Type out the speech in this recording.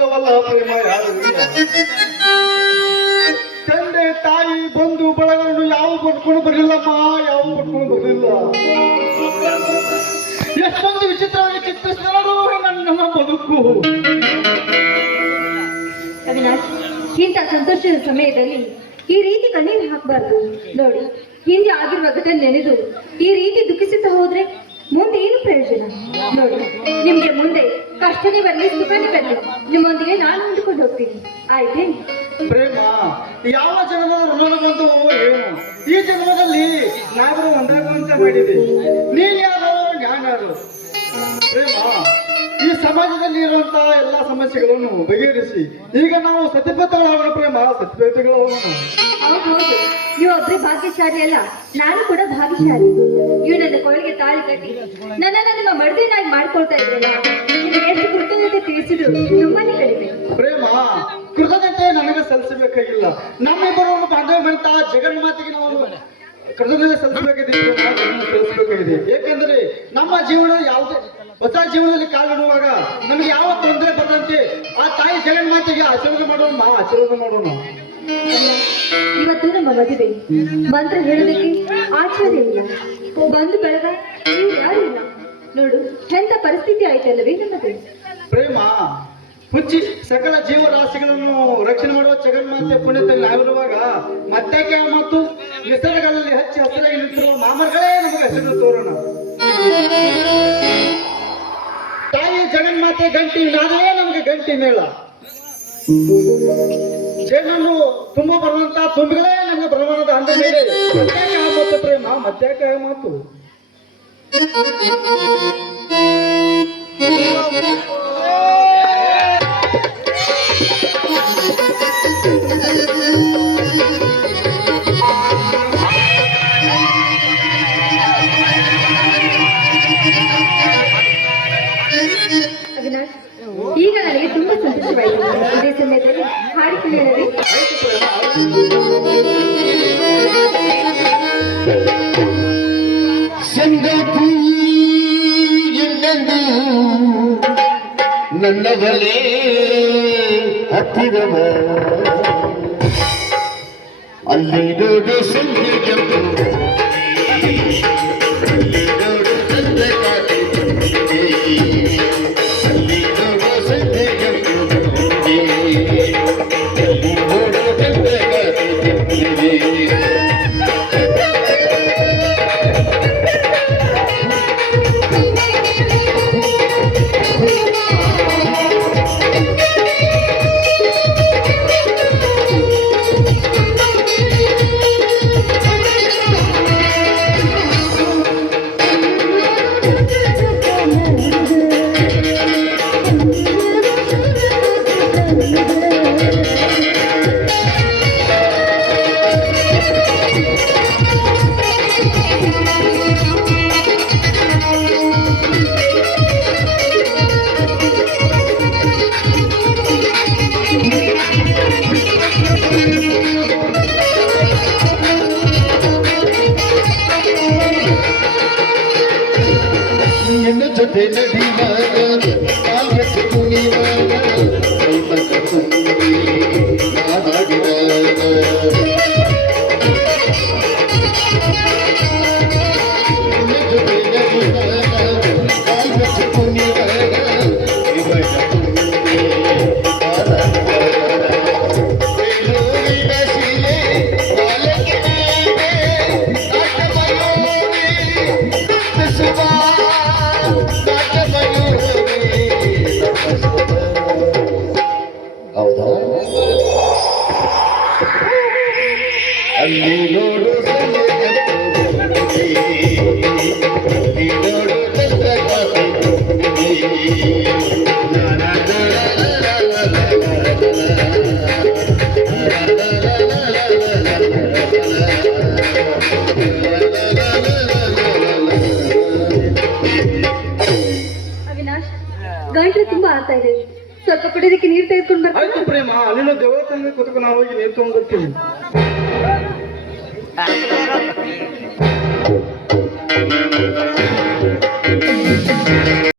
ಇಲ್ಲವಲ್ಲ ಪ್ರೇಮ ಯಾರು ಇಲ್ಲ. ತಂದೆ ತಾಯಿ ಬಂಧು ಬಳಗವನ್ನು ಯಾವ ಪಡ್ಕೊಂಡು ಬರಲಿಲ್ಲಮ್ಮ, ಯಾವ ಪಡ್ಕೊಂಡು ಬರಲಿಲ್ಲ. ಎಷ್ಟೊಂದು ವಿಚಿತ್ರವಾಗಿ ಚಿತ್ರಿಸಿದರು ನನ್ನ ಬದುಕು. ಅವಿನಾಶ್, ಇಂಥ ಸಂತೋಷದ ಸಮಯದಲ್ಲಿ ಈ ರೀತಿ ಕಣ್ಣೀರು ಹಾಕಬಾರ್ದು. ನೋಡಿ, ಹಿಂದೆ ಆಗಿರುವ ಘಟನೆ ನೆನೆದು ಈ ರೀತಿ ದುಃಖಿಸುತ್ತಾ ಹೋದ್ರೆ ಮುಂದೆ ಏನು ಪ್ರಯೋಜನ? ನೋಡಿ, ನಿಮ್ಗೆ ಮುಂದೆ ಕಷ್ಟನೇ ಬರಲಿ ಸುಖನೇ ಬರಲಿ, ನಿಮ್ಮೊಂದಿಗೆ ನಾನು ಹೊಂದಿಕೊಂಡು ಹೋಗ್ತೀನಿ, ಆಯ್ತೇ? ಪ್ರೇಮ ಯಾವ ಜನ್ಮದ ಋಣ ಬಂತು ಏನು? ಈ ಜನ್ಮದಲ್ಲಿ ನಾವು ಒಂದಾಗುವಂತೆ ಮಾಡಿದೆ. ನೀನ್ ಯಾರು, ನಾನು ಯಾರು? ಪ್ರೇಮ, ಈ ಸಮಾಜದಲ್ಲಿ ಇರುವಂತಹ ಎಲ್ಲಾ ಸಮಸ್ಯೆಗಳನ್ನು ಬಗೆಹರಿಸಿ ಈಗ ನಾವು ಸತಿಪಥಗಳಾಗೋಣ. ಪ್ರೇಮ, ಸತಿಪಥಗಳಾಗೋಣ. ಹೌದು, ನೀವೊಬ್ಬರೇ ಭಾಗ್ಯಶಾಲಿ ಅಲ್ಲ, ನಾನು ಕೂಡ ಭಾಗ್ಯಶಾಲಿ. ಇವು ನನ್ನ ಕೊಳಗೆ ತಾಳಿ ಕಟ್ಟಿ ನನ್ನನ್ನು ನಿಮ್ಮ ಮಡದಿನಾಗಿ ಮಾಡ್ಕೊಳ್ತಾ ಇದ್ರಲ್ಲ, ನಿಮಗೆ ಎಷ್ಟು ಕೃತಜ್ಞತೆ ತಿಳಿಸಿದ್ರು ತುಂಬಾನೇ ಕಡಿಮೆ. ಪ್ರೇಮ, ಕೃತಜ್ಞತೆ ನನಗೆ ಸಲ್ಲಿಸಬೇಕಾಗಿಲ್ಲ. ನಮ್ಮಿಬ್ಬರು ಬಾಂಧವ್ಯವಂತ ಜಗನ್ಮಾತೆಗೆ ನಾವು ಕೃತಜ್ಞತೆ ಸಲ್ಲಿಸಬೇಕಾಗಿದೆ. ಏಕೆಂದರೆ ನಮ್ಮ ಜೀವನ ಯಾವುದೇ ಹೊಸ ಜೀವನದಲ್ಲಿ ಕಾಲಿಡುವಾಗ ನಮಗೆ ಯಾವ ತೊಂದರೆ ಬರದಂತೆ ಆ ತಾಯಿ ಜಗನ್ಮಾತೆಗೆ ಆಶೀರ್ವಾದ ಮಾಡೋಣ, ಆಶೀರ್ವಾದ ಮಾಡೋಣ. ಇವತ್ತು ನಮ್ಮ ಮದುವೆ ಮಂತ್ರ ಹೇಳೋದಕ್ಕೆ ಆಚಾರ್ಯ ಇಲ್ಲ, ಬಂದು ಬೆಳೆದ ನೀವು ಯಾರು ಇಲ್ಲ. ನೋಡು, ಎಂತ ಪರಿಸ್ಥಿತಿ ಆಯ್ತಲ್ಲವೇ ನಮ್ಮದು. ಪ್ರೇಮ, ಹುಚ್ಚಿ ಸಕಲ ಜೀವರಾಶಿಗಳನ್ನು ರಕ್ಷಣೆ ಮಾಡುವ ಜಗನ್ಮಾತೆ ಪುಣ್ಯದಲ್ಲಿ ನಾವಿರುವಾಗ ಮತ್ತ್ಯಾಕೆ ಮತ್ತು ನಿಸರ್ಗಗಳಲ್ಲಿ ಹಚ್ಚಿ ಹಸಿರಾಗಿ ನಿಂತಿರುವ ಮಾಮರಗಳೇ ನಮಗೆ ಹೆಸರು ತೋರೋಣ. ತಾಯಿ ಜಗನ್ಮಾತೆ ಗಂಟಿ ನಾದೇ ನಮಗೆ ಗಂಟಿ ಮೇಳ. ಜೇನನ್ನು ತುಂಬ ಬರುವಂತ ತುಂಬಿಗಳೇ ನಮಗೆ ಬ್ರಹ್ಮಾಂಡದ ಅಂದ ಮೇಲೆ ಮತ್ತ್ಯಾಕೆ ಆ ಮಾತು ಪ್ರೇಮ, ಮತ್ತ್ಯಾಕೆ ಆ ಮಾತು? ಅವಿನಾಶ್, ಈಗ ನನಗೆ ತುಂಬಾ ಸಂತೋಷವಾಯಿತು. ಇದೇ ಸಮಯದಲ್ಲಿ ಹಾಡಿ ಕೇಳವೇ? ನನ್ನವಲೇ ಹತ್ತಿರವ ಅಲ್ಲಿ ನೋಡು ಸಂಗೀತ ಜೊತೆ ನಡಿವಾಗ ಕಾಲ್ಗಟ್ಟು ಕುಣಿವಾಗ ಕೈಮಕ ತುಂಬಿ ಹಾಡಿದಾಗ ಜೊತೆ ನಡಿವಾಗ ಕಾಲ್ಗಟ್ಟು ಕುಣಿವಾಗ ಕೈಮಕ ತುಂಬಿ ಅಲ್ಲಿ ನೋಡು ಅವಿನಾಶ್, ಗಂಟ್ಲು ತುಂಬಾ ಆಗ್ತಾ ಇದೆ, ಸ್ವಲ್ಪ ಕುಡಿಯೋದಕ್ಕೆ ನೀರು ತೆಗೆದುಕೊಂಡು ಬರ್ತೀನಿ. ಆಯ್ತು ಪ್ರೇಮ, ಅಲ್ಲಿನ ದೇವಸ್ಥಾನಕ್ಕೆ ಕೂತ್ಕೊಂಡು ನಾವು ಹೋಗಿ ನೀರು ತಗೊಂಡು ಬರ್ತೀವಿ.